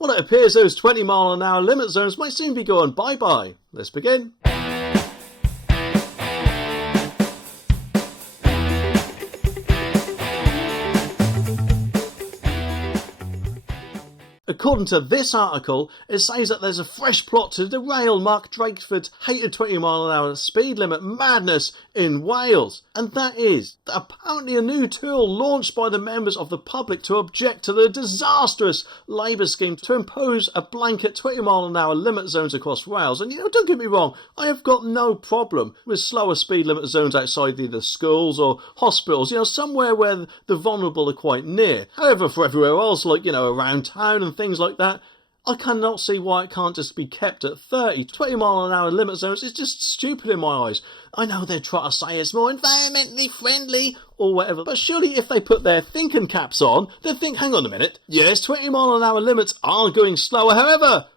Well, it appears those 20-mile-an-hour limit zones might soon be going bye-bye. Let's begin. According to this article, it says that there's a fresh plot to derail Mark Drakeford's hated 20-mile-an-hour speed limit madness in Wales. And that is apparently a new tool launched by the members of the public to object to the disastrous Labour scheme to impose a blanket 20-mile-an-hour limit zones across Wales. And, don't get me wrong, I have got no problem with slower speed limit zones outside either schools or hospitals, somewhere where the vulnerable are quite near. However, for everywhere else, like, around town and things like that, I cannot see why it can't just be kept at 30. 20-mile-an-hour limit zones is just stupid in my eyes. I know they're trying to say it's more environmentally friendly or whatever, but surely if they put their thinking caps on, they'd think, hang on a minute, yes, 20-mile-an-hour limits are going slower, however,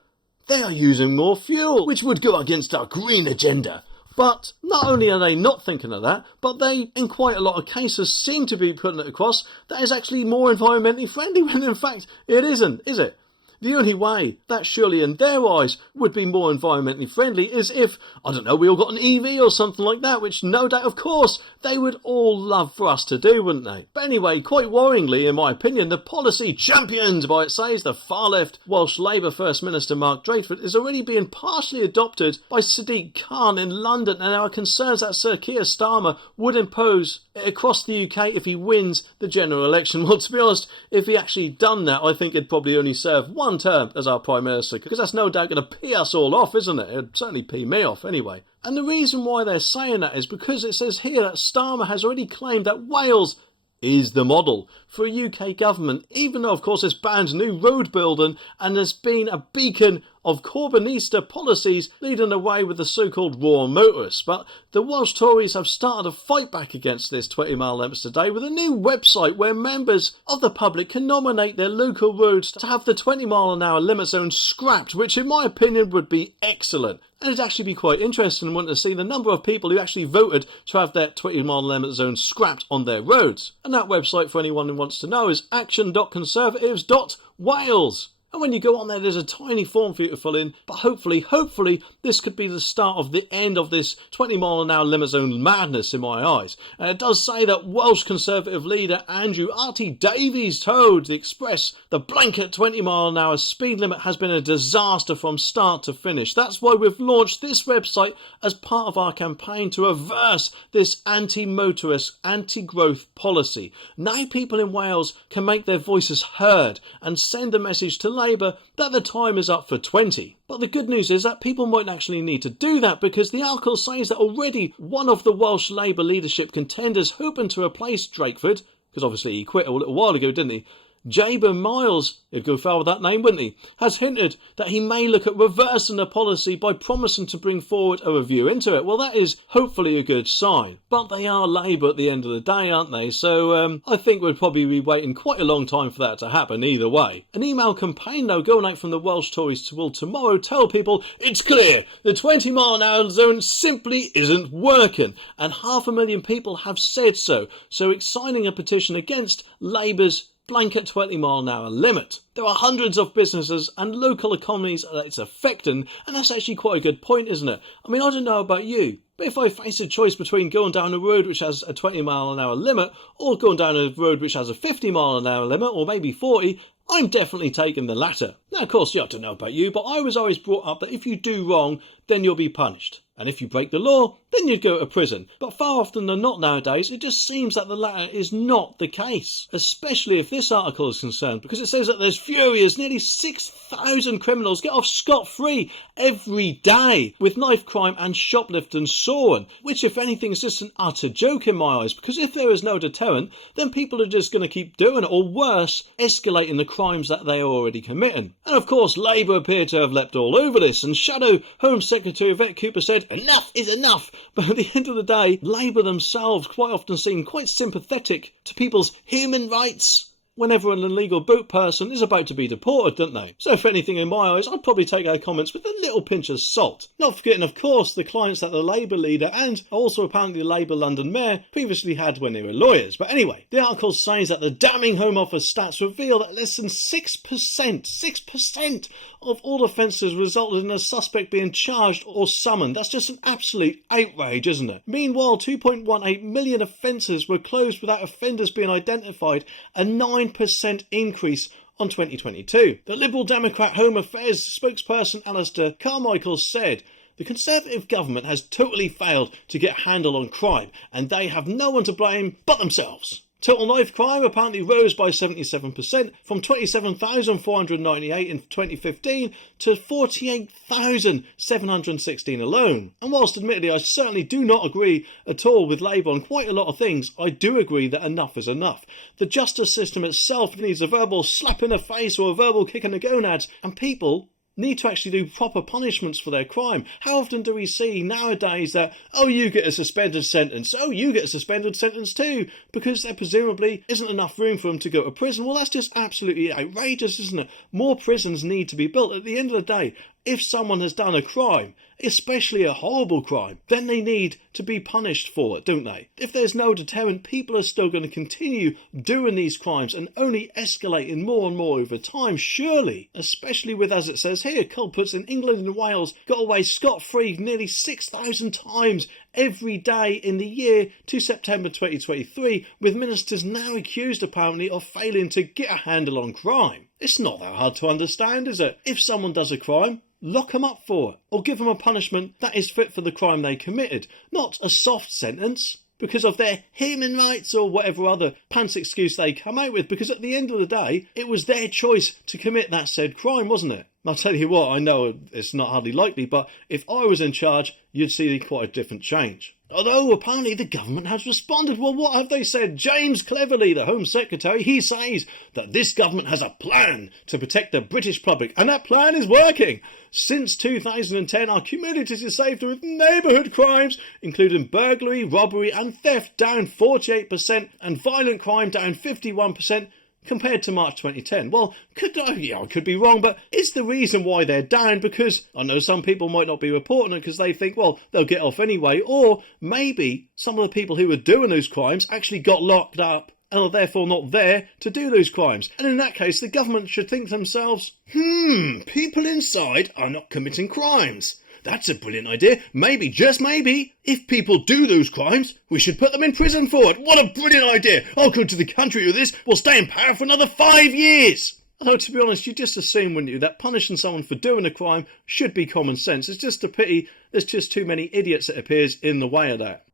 they are using more fuel, which would go against our green agenda. But not only are they not thinking of that, but they, in quite a lot of cases, seem to be putting it across that is actually more environmentally friendly, when in fact it isn't, is it? The only way that surely in their eyes would be more environmentally friendly is if, we all got an EV or something like that, which no doubt, of course, they would all love for us to do, wouldn't they? But anyway, quite worryingly, in my opinion, the policy championed by, it says, the far-left Welsh Labour First Minister Mark Drakeford is already being partially adopted by Sadiq Khan in London, and our concerns that Sir Keir Starmer would impose it across the UK if he wins the general election. Well, to be honest, if he actually done that, I think it'd probably only serve one term as our Prime Minister, because that's no doubt going to pee us all off, isn't it? It'd certainly pee me off anyway. And the reason why they're saying that is because it says here that Starmer has already claimed that Wales is the model for a UK government, even though, of course, it's banned new road building and there's been a beacon of Corbynista policies leading the way with the so-called raw motorists. But the Welsh Tories have started a fight back against this 20-mile limits today with a new website where members of the public can nominate their local roads to have the 20-mile-an-hour limit zone scrapped, which in my opinion would be excellent. And it'd actually be quite interesting and want to see the number of people who actually voted to have that 20-mile limit zone scrapped on their roads. And that website, for anyone who wants to know, is action.conservatives.wales. And when you go on there, there's a tiny form for you to fill in, but hopefully, this could be the start of the end of this 20-mile-an-hour limit zone madness in my eyes. And it does say that Welsh Conservative leader Andrew R.T. Davies told the Express the blanket 20-mile-an-hour speed limit has been a disaster from start to finish. That's why we've launched this website as part of our campaign to reverse this anti-motorist, anti-growth policy. Now people in Wales can make their voices heard and send a message to Labour that the time is up for 20. But the good news is that people might actually need to do that, because the article says that already one of the Welsh Labour leadership contenders hoping to replace Drakeford, because obviously he quit a little while ago, didn't he? Jaber Miles, he'd go foul with that name, wouldn't he, has hinted that he may look at reversing the policy by promising to bring forward a review into it. Well, that is hopefully a good sign. But they are Labour at the end of the day, aren't they? So I think we'd probably be waiting quite a long time for that to happen either way. An email campaign, though, going out from the Welsh Tories will tomorrow tell people it's clear the 20-mile-an-hour zone simply isn't working. And 500,000 people have said so. So it's signing a petition against Labour's blanket 20-mile-an-hour limit. There are hundreds of businesses and local economies that it's affecting, and that's actually quite a good point, isn't it? I mean, I don't know about you, but if I face a choice between going down a road which has a 20-mile-an-hour limit or going down a road which has a 50-mile-an-hour limit, or maybe 40, I'm definitely taking the latter. Now, of course, I don't know about you, but I was always brought up that if you do wrong, then you'll be punished. And if you break the law, then you'd go to prison. But far often than not nowadays, it just seems that the latter is not the case. Especially if this article is concerned, because it says that there's furious nearly 6,000 criminals get off scot-free every day with knife crime and shoplifting soaring, which if anything is just an utter joke in my eyes, because if there is no deterrent, then people are just going to keep doing it, or worse, escalating the crimes that they are already committing. And of course, Labour appear to have leapt all over this, and Shadow Home Secretary Yvette Cooper said, enough is enough. But at the end of the day, Labour themselves quite often seem quite sympathetic to people's human rights whenever an illegal boot person is about to be deported, don't they? So if anything, in my eyes, I'd probably take our comments with a little pinch of salt. Not forgetting, of course, the clients that the Labour leader and also apparently the Labour London mayor previously had when they were lawyers. But anyway, the article says that the damning Home Office stats reveal that less than 6% of all offences resulted in a suspect being charged or summoned. That's just an absolute outrage, isn't it? Meanwhile, 2.18 million offences were closed without offenders being identified, a 9% increase on 2022. The Liberal Democrat Home Affairs spokesperson Alistair Carmichael said, "The Conservative government has totally failed to get a handle on crime, and they have no one to blame but themselves." Total knife crime apparently rose by 77% from 27,498 in 2015 to 48,716 alone. And whilst admittedly I certainly do not agree at all with Labour on quite a lot of things, I do agree that enough is enough. The justice system itself needs a verbal slap in the face or a verbal kick in the gonads, and people need to actually do proper punishments for their crime. How often do we see nowadays that, oh, you get a suspended sentence, oh, you get a suspended sentence too, because there presumably isn't enough room for them to go to prison? Well, that's just absolutely outrageous, isn't it? More prisons need to be built. At the end of the day, if someone has done a crime, especially a horrible crime, then they need to be punished for it, don't they? If there's no deterrent, people are still going to continue doing these crimes and only escalating more and more over time, surely. Especially with, as it says here, culprits in England and Wales got away scot-free nearly 6,000 times every day in the year to September 2023, with ministers now accused apparently of failing to get a handle on crime. It's not that hard to understand, is it? If someone does a crime, lock them up for it, or give them a punishment that is fit for the crime they committed, not a soft sentence because of their human rights or whatever other pants excuse they come out with, because at the end of the day, it was their choice to commit that said crime, wasn't it? I'll tell you what, I know it's not hardly likely, but if I was in charge, you'd see quite a different change. Although apparently the government has responded. Well, what have they said? James Cleverly, the Home Secretary, he says that this government has a plan to protect the British public, and that plan is working. Since 2010, our communities are saved with neighbourhood crimes, including burglary, robbery and theft, down 48%, and violent crime down 51%. Compared to March 2010. Well, I could be wrong, but is the reason why they're down because I know some people might not be reporting it because they think, well, they'll get off anyway, or maybe some of the people who were doing those crimes actually got locked up and are therefore not there to do those crimes. And in that case, the government should think to themselves, people inside are not committing crimes. That's a brilliant idea. Maybe, just maybe, if people do those crimes, we should put them in prison for it. What a brilliant idea. I'll go to the country with this. We'll stay in power for another 5 years. Although, to be honest, you just assume, wouldn't you, that punishing someone for doing a crime should be common sense. It's just a pity there's just too many idiots, it appears, in the way of that.